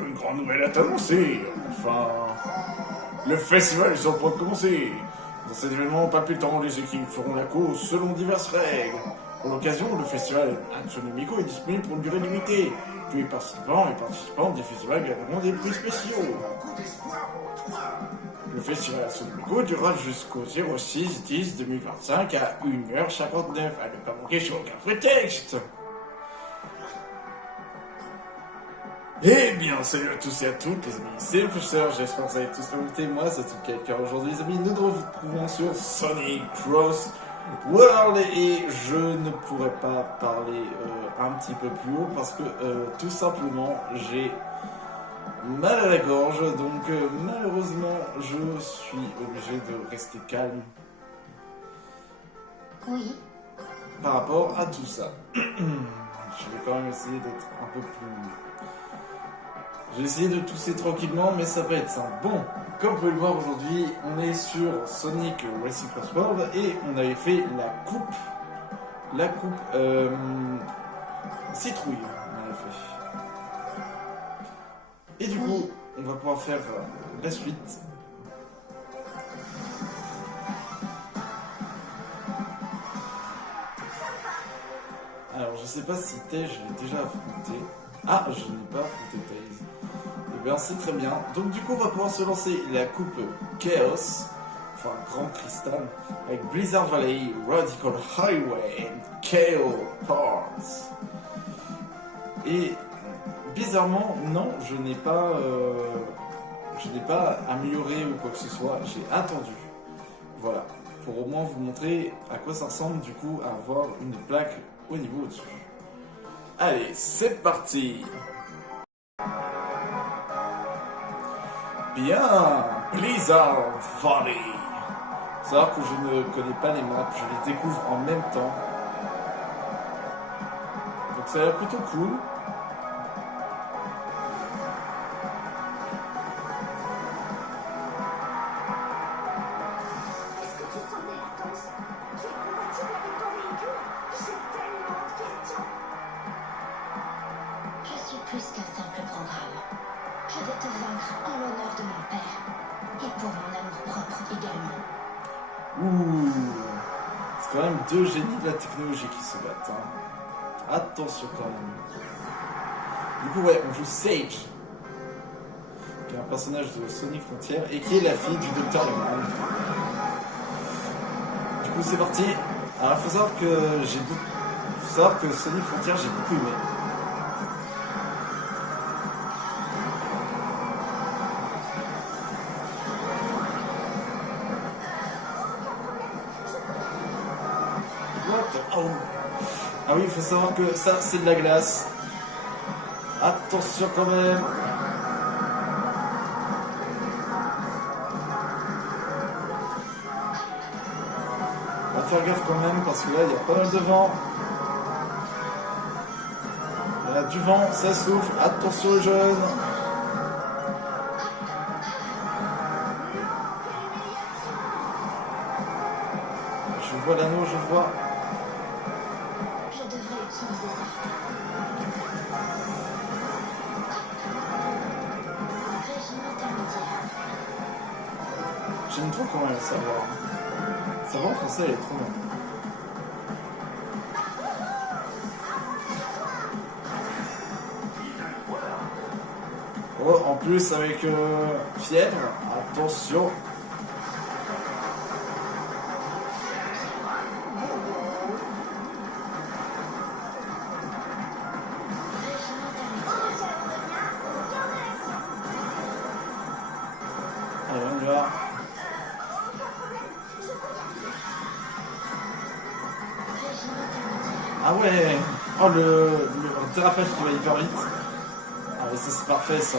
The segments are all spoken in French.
une grande nouvelle à t'annoncer. Enfin, le festival est sur le point de commencer. Dans cet événement palpitant, les équipes feront la course selon diverses règles. Pour l'occasion, le festival Atsunomico est disponible pour une durée limitée. Tous les participants et participantes des festivals gagneront des prix spéciaux. Le festival Atsunomico durera jusqu'au 06-10-2025 à 1h59. À ne pas manquer sur aucun prétexte. Eh bien, salut à tous et à toutes les amis, c'est le Pusher, j'espère que vous allez tous révolter. Moi, c'est quelqu'un aujourd'hui les amis, nous nous retrouvons sur Sonic Cross World et je ne pourrais pas parler un petit peu plus haut parce que tout simplement j'ai mal à la gorge, donc malheureusement je suis obligé de rester calme. Oui. Par rapport à tout ça. Je vais quand même essayer d'être un peu plus... J'ai essayé de tousser tranquillement, mais ça va être simple. Bon, comme vous pouvez le voir aujourd'hui, on est sur Sonic Racing Cross World et on avait fait la coupe citrouille. On avait fait. Et du coup, on va pouvoir faire la suite. Alors, je sais pas si Tej je l'ai déjà affronté. Ah, je n'ai pas affronté Tej. Eh bien, c'est très bien. Donc, du coup, on va pouvoir se lancer la coupe Chaos, enfin Grand Cristal, avec Blizzard Valley, Radical Highway et KO Parts. Et bizarrement, non, je n'ai pas amélioré ou quoi que ce soit. J'ai attendu. Voilà, pour au moins vous montrer à quoi ça ressemble du coup à avoir une plaque au niveau au-dessus. Allez, c'est parti. Bien, Blizzard Valley. Faut savoir que je ne connais pas les maps, je les découvre en même temps. Donc ça a l'air plutôt cool. Est-ce que tu sens des latences? Tu es compatible avec ton véhicule? J'ai tellement de questions. Je suis plus qu'un simple programme. Je vais te vaincre en l'honneur de mon père. Et pour mon amour propre également. Ouh, c'est quand même deux génies de la technologie qui se battent. Hein. Attention quand même. Du coup, ouais, on joue Sage, qui est un personnage de Sonic Frontier et qui est la fille du Dr. Eggman. Du coup, c'est parti. Alors, il faut savoir que Sonic Frontier, j'ai beaucoup aimé. Oh. Ah oui, il faut savoir que ça, c'est de la glace. Attention quand même. On va faire gaffe quand même parce que là, il y a pas mal de vent. Il y a du vent, ça souffle. Attention les jeunes. Je vois l'anneau, je vois. Je devrais utiliser ça. Régime intermédiaire. J'aime trop comment elle savoir. Savoir en français, elle est trop bien. Oh, en plus avec fièvre, attention. Allez, on y va. Ah ouais. Oh, le dérapage qui va hyper vite. Ah mais ça c'est parfait ça.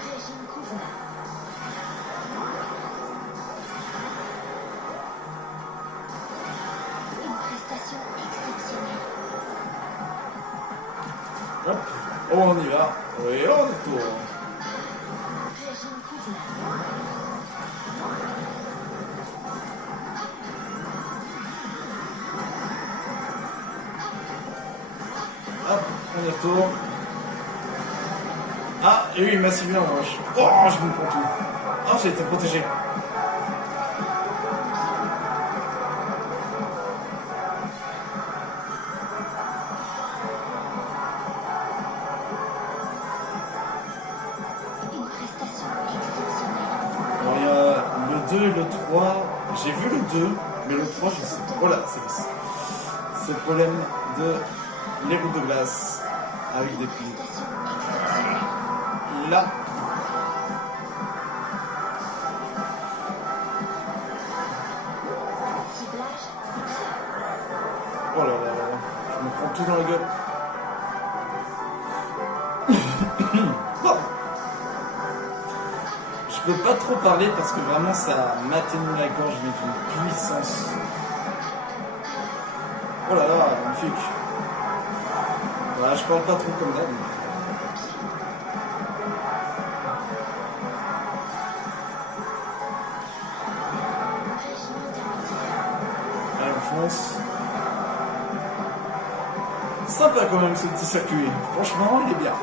Régime convenable. Une prestation exceptionnelle. Hop. Oh, on y va. Et on retourne. Régime convenable. On y retourne. Ah, et oui, il m'a ciblé en roche. Oh, je me prends tout. Oh, j'ai été protégé. Une prestation exceptionnelle. Alors, il y a le 2 et le 3. J'ai vu le 2, mais le 3, je sais pas. Voilà, c'est le problème de les routes de glace avec des plis. Prestation exceptionnelle. Là. Ciblage. Oh là là là là. Je me prends tout dans la gueule. Bon. Je peux pas trop parler parce que vraiment ça m'atténue la gorge mais d'une puissance. Oh là là, magnifique. Voilà, je parle pas trop comme d'hab. Régiment d'amitié. Allez, on fonce. Sympa quand même ce petit circuit. Franchement, il est bien.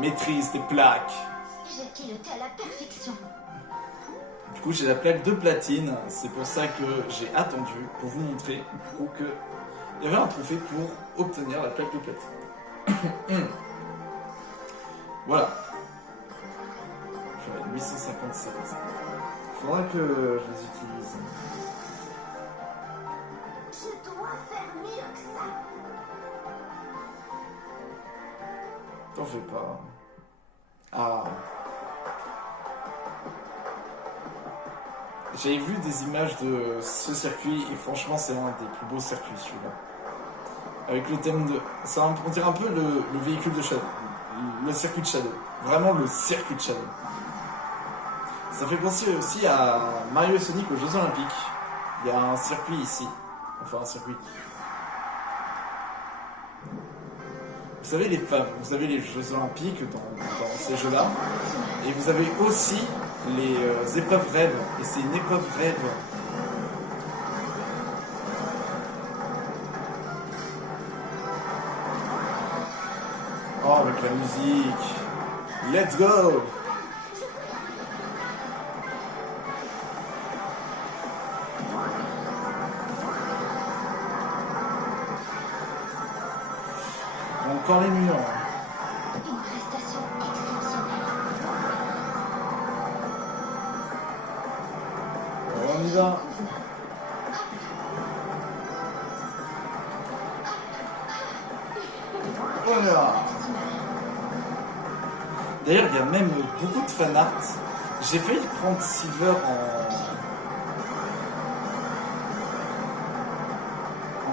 Maîtrise des plaques. J'ai piloté à la perfection. Du coup, j'ai la plaque de platine. C'est pour ça que j'ai attendu pour vous montrer pour que il y avait un trophée pour obtenir la plaque de platine. Voilà. Je vais mettre 857. Faudra que je les utilise. Je dois faire mieux que ça. T'en fais pas. Ah. J'ai vu des images de ce circuit et franchement c'est un des plus beaux circuits celui-là. Avec le thème de... Ça on dirait un peu le véhicule de Shadow. Le circuit de Shadow. Vraiment le circuit de Shadow. Ça fait penser aussi à Mario et Sonic aux Jeux Olympiques. Il y a un circuit ici. Enfin un circuit. Vous savez vous avez les Jeux Olympiques dans ces jeux-là. Et vous avez aussi les épreuves rêves. Et c'est une épreuve rêve. Oh, avec la musique. Let's go! Encore les murs. Une prestation exceptionnelle. On y va. Voilà. D'ailleurs, il y a même beaucoup de fan art. J'ai failli prendre Silver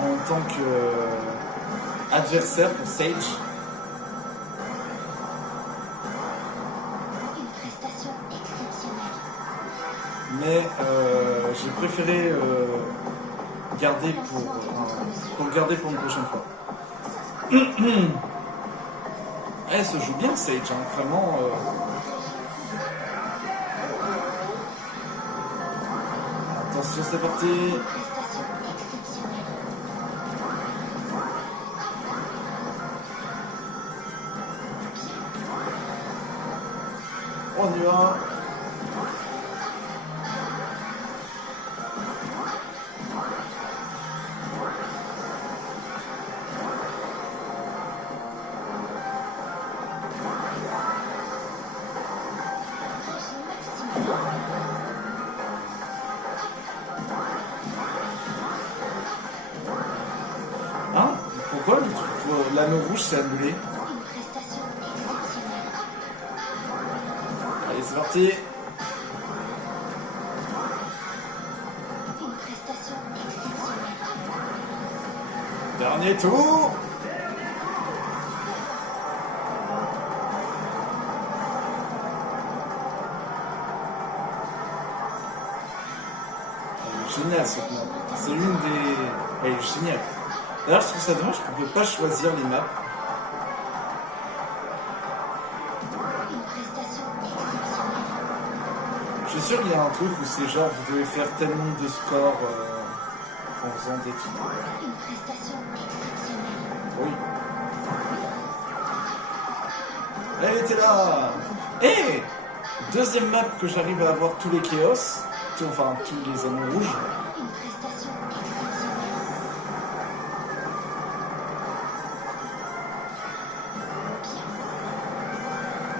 en tant que adversaire pour Sage. Une prestation exceptionnelle. Mais j'ai préféré garder pour le garder pour une prochaine fois. Elle se joue bien Sage, hein, vraiment. Attention, c'est parti. Une prestation exceptionnelle. On y va. Hein? Pourquoi l'anneau rouge s'est annulé? Une prestation exceptionnelle. Allez, c'est parti. Une prestation exceptionnelle. Dernier tour. Elle est géniale cette map. C'est une des... Elle est géniale. D'ailleurs, je trouve ça dommage qu'on ne peut pas choisir les maps. Une prestation exceptionnelle. Je suis sûr qu'il y a un truc où c'est genre vous devez faire tel nombre de scores pour en faisant des trucs. Une prestation exceptionnelle. Oui. Elle était là. Et deuxième map que j'arrive à avoir tous les chaos, enfin tous les anneaux rouges. Une prestation exceptionnelle.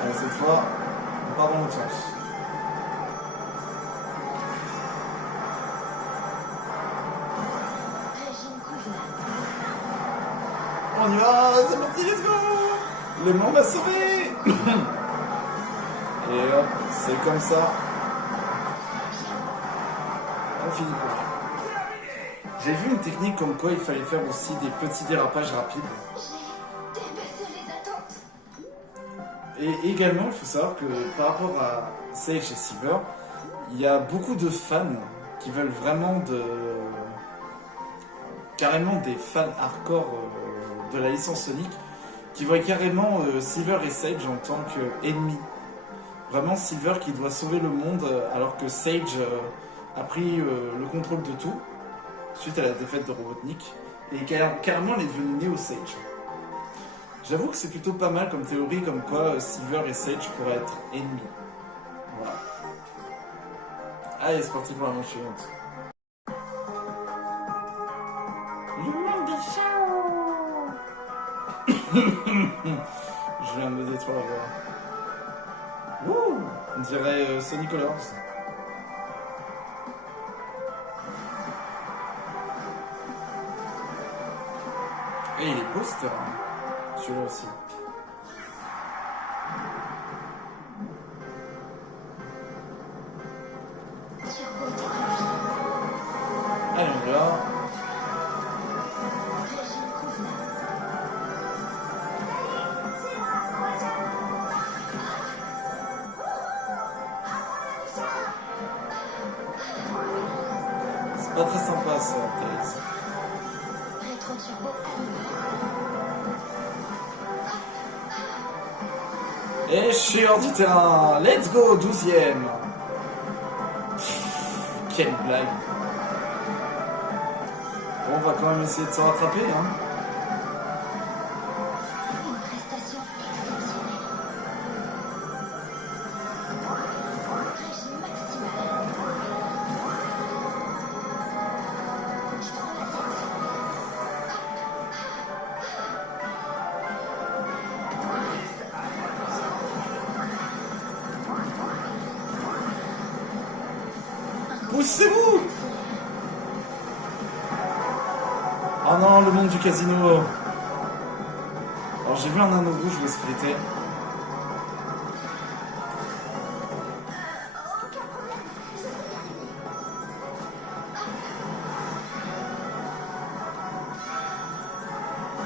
Allez, cette fois, on part dans l'autre sens. Régine convenable. On y va, c'est parti, let's go. Le monde m'a sauvé. Et hop, c'est comme ça. On finit par là. J'ai vu une technique comme quoi il fallait faire aussi des petits dérapages rapides. J'ai dépassé les attentes. Et également, il faut savoir que par rapport à Sage et Silver, il y a beaucoup de fans qui veulent vraiment carrément des fans hardcore de la licence Sonic, qui voient carrément Silver et Sage en tant qu'ennemis. Vraiment Silver qui doit sauver le monde alors que Sage a pris le contrôle de tout suite à la défaite de Robotnik et carrément elle est devenue Neo Sage. J'avoue que c'est plutôt pas mal comme théorie, comme quoi Silver et Sage pourraient être ennemis. Voilà. Allez, c'est parti pour la manche suivante. Le monde des chao. Je viens de me détruire la voix. Ouh, on dirait Sonic Colors. Et il est beau ce terrain. Celui-là aussi. Turbo technologie. Allez, on est là. Régine convenable. C'est pas très sympa ça, Tails. Rétro turbo animé. Et je suis hors du terrain. Let's go, 12ème. Quelle blague. Bon, on va quand même essayer de se rattraper, hein. Une prestation exceptionnelle. Régime maximal. Je prends la tête. Poussez-vous. Oh non, le monde du casino. Alors j'ai vu un anneau rouge, je vais ce qu'il était.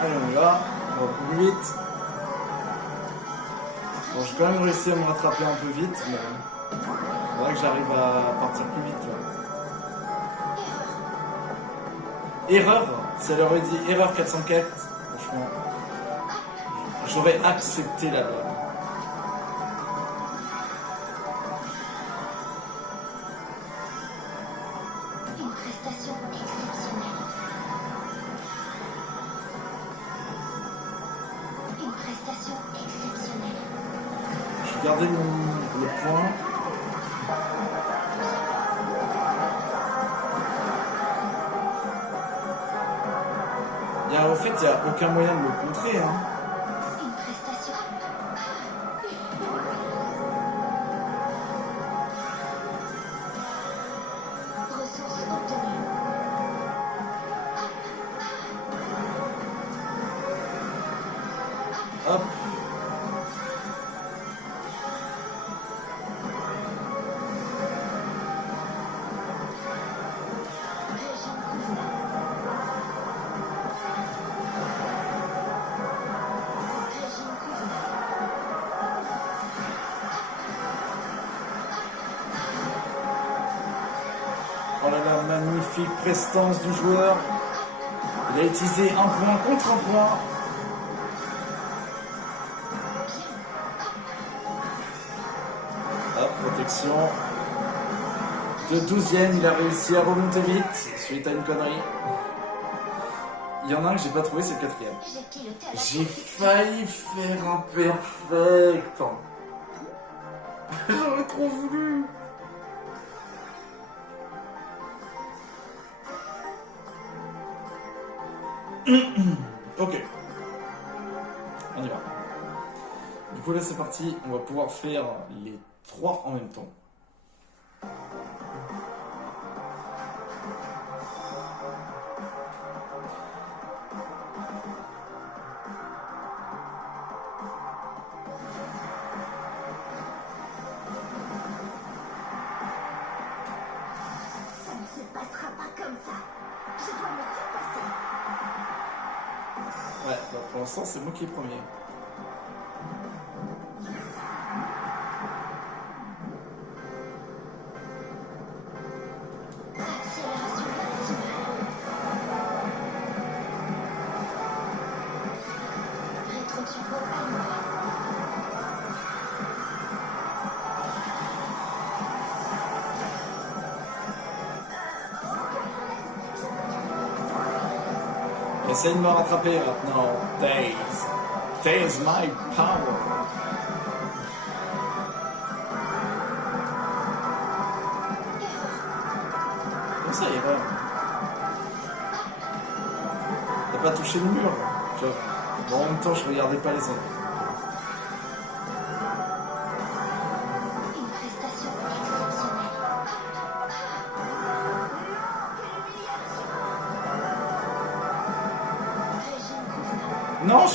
Allez, on y va. On va plus vite. Bon, j'ai quand même réussi à me rattraper un peu vite, mais il faudrait que j'arrive à partir plus vite. Là. Erreur. Si elle aurait dit erreur 404, franchement, j'aurais accepté la blague. Une prestation exceptionnelle. Une prestation exceptionnelle. Je vais garder le point. Au fait, il n'y a aucun moyen de le contrer. Hein. Une prestation. Ressources obtenues. Hop. Régime convenable. Régime convenable. Oh là là, magnifique prestance du joueur. Il a utilisé un point contre un point. Hop, protection. De 12ème, il a réussi à remonter vite suite à une connerie. Il y en a un que j'ai pas trouvé, c'est le 4ème. J'ai failli faire un perfect. J'aurais trop voulu. Ok. On y va. Du coup là c'est parti, on va pouvoir faire les 3 en même temps. Ça ne se passera pas comme ça. Je dois me surpasser. Ouais, bah pour l'instant c'est moi qui est premier. Accélération maximale. Rétro-turbo allumé. Essaye de me rattraper maintenant. Taze. Taze my power. Comment ça, erreur? T'as pas touché le mur, tu vois. Bon, en même temps, je regardais pas les autres. Une prestation exceptionnelle. Régime Kouvna. Non,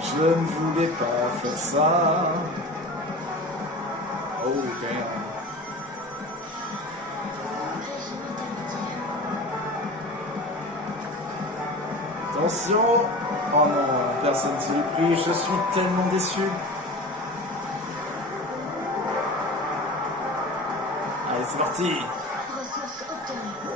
je ne voulais pas faire ça. Oh, damn. Régime intermédiaire. Attention. Oh non, personne s'est pris. Je suis tellement déçu. Allez, c'est parti. Ressources obtenues.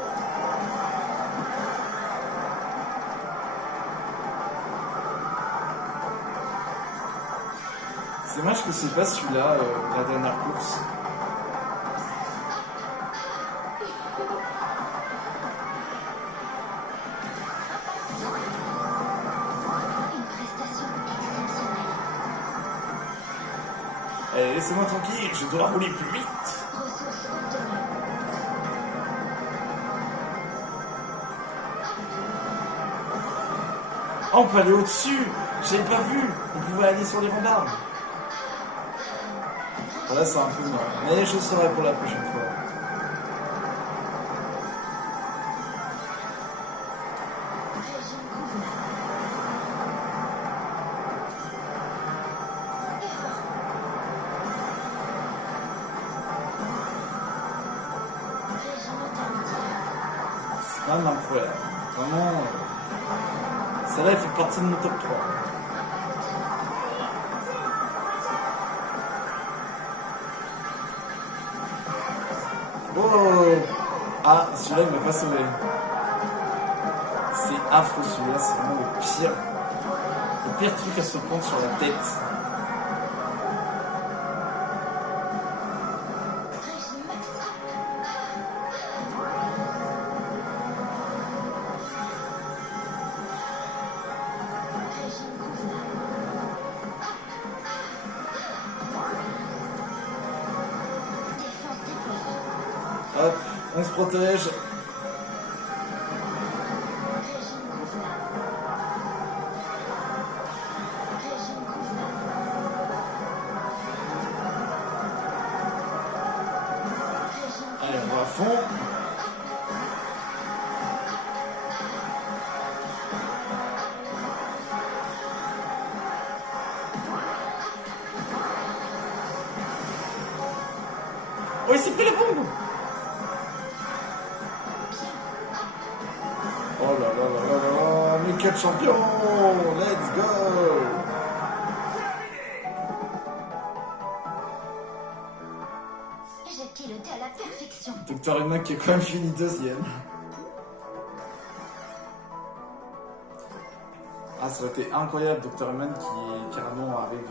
C'est dommage que c'est pas celui-là, la dernière course. Une prestation exceptionnelle. Allez, laissez-moi tranquille, je dois rouler plus vite. Ressources obtenues. Oh, on peut aller au-dessus. J'avais pas vu. On pouvait aller sur les rambardes. Bon, là, c'est un peu mort. Mais je saurai pour la prochaine fois. Régime Kouvna. Erreur. Régime intermédiaire. C'est quand même incroyable. Vraiment. Celle-là, elle fait partie de mon top 3. Oh! Ah, celui-là, il m'a pas sauvé. C'est affreux, celui-là, c'est vraiment le pire. Le pire truc à se prendre sur la tête. Régime max. Régime Kouvna. Défense déployée. Hop, on se protège. Régime Kouvna. Régime Kouvna. Régime Allez, on va à fond. Oh, il s'est pris la bombe! Oh là là là là là là, mais quel champion! Let's go! J'ai piloté à la perfection. Dr. Humain qui a quand même fini deuxième. Ah, ça aurait été incroyable, Dr. Humain qui carrément arrive,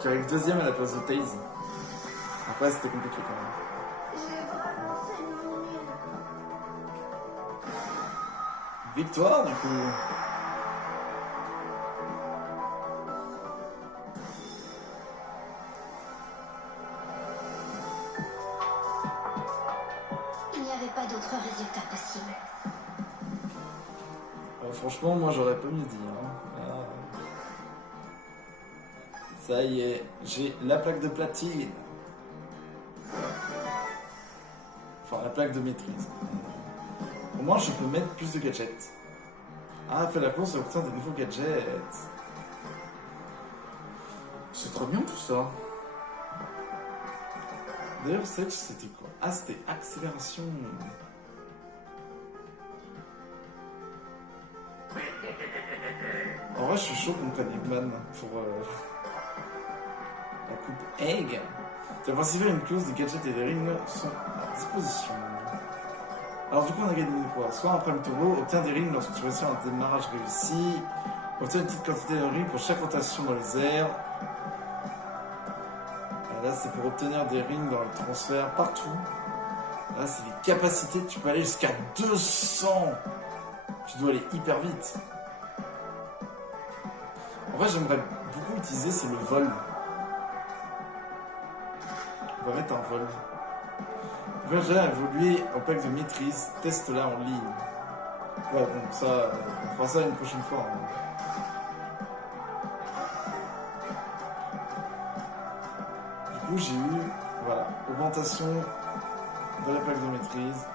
qui arrive deuxième à la place de Taze. Ouais, c'était compliqué quand même. J'ai vraiment fait mon nul. Victoire, du coup. Il n'y avait pas d'autre résultat possible. Franchement, moi, j'aurais pas mieux dit. Hein. Ça y est, j'ai la plaque de platine. Enfin, la plaque de maîtrise. Au moins, je peux mettre plus de gadgets. Ah, fais la course et obtient de nouveaux gadgets. C'est trop bien tout ça. D'ailleurs, c'était quoi? Ah, c'était accélération. En vrai, je suis chaud qu'on prenne Eggman pour la coupe Egg. Tu vas participer à une clause, des gadgets et des rings sont à disposition. Alors du coup, on a gagné quoi? Soit un prime turbo, obtient des rings lorsque tu réussis un démarrage réussi, obtient une petite quantité de rings pour chaque rotation dans les airs. Là, c'est pour obtenir des rings dans les transferts partout. Là, c'est les capacités, tu peux aller jusqu'à 200. Tu dois aller hyper vite. En vrai, j'aimerais beaucoup utiliser, c'est le vol. On va mettre un vol. Verger a évolué en plaque de maîtrise. Teste-la en ligne. Ouais, bon, ça, on fera ça une prochaine fois. Hein. Du coup, j'ai eu, voilà, augmentation de la plaque de maîtrise.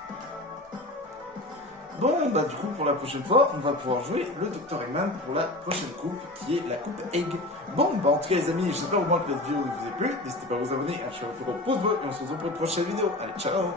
Bon, bah du coup, pour la prochaine fois, on va pouvoir jouer le Dr Eggman pour la prochaine coupe, qui est la coupe Egg. Bon, bah en tout cas, les amis, j'espère au moins que cette vidéo vous a plu. N'hésitez pas à vous abonner, à lâcher votre gros pouce bleu, et on se retrouve pour une prochaine vidéo. Allez, ciao!